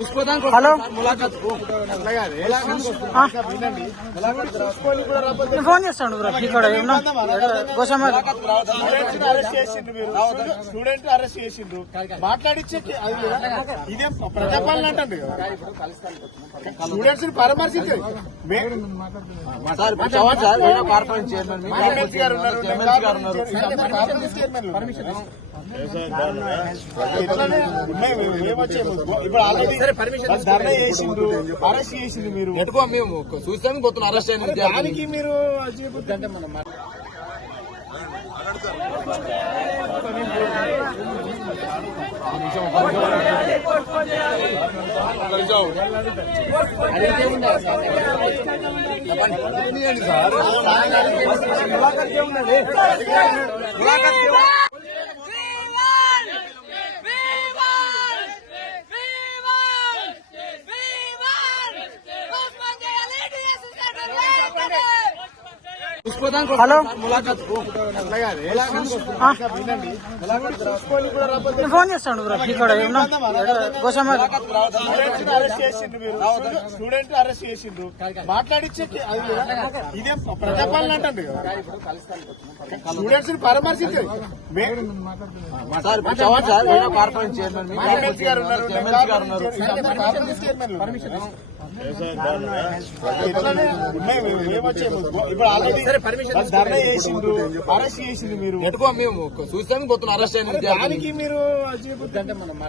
Hello? నేను phone చేస్తాను bro ఇక్కడ స్టూడెంట్ అరెస్ట్ మాట్లాడిచ్చే? ఇదేం ప్రజాపాలన అంటుంది స్టూడెంట్స్ని పరామర్శించే ఎమ్మెల్సీ గారు ఉన్నారు. కార్పొరేషన్ చైర్మన్లు. ఇట్లానే ఉన్నాయి, ఏమొచ్చాయి? ఇప్పుడు ఆల్రెడీ ధర్నా చేసిండ్రు అరెస్ట్ చేసిండ్రు మీరు ఎట్టుకో మేము చూస్తాను పోతున్నా అరెస్ట్ అయిన దానికి మీరు చేయబుద్ధి అంటే మనం independent. హలో నేను ఫోన్ చేస్తాను బ్రో ఇక్కడ ఉన్నా కోసం అరెస్ట్ స్టూడెంట్ అరెస్ట్ చేసిండ్రు మాట్లాడిచ్చే ఇదే ప్రజాపాలన అంటే స్టూడెంట్స్ని పరామర్శించే చైర్మన్ గారు ఉన్నారు ఇప్పుడు ఆల్రెడీ వాళ్ళు ధర్నా చేసిండ్రు అరెస్ట్ చేసిండ్రు మీరు. ఎట్టుకో మేము చూస్తాను పోతున్నా అరెస్ట్ అయిన దానికి మీరు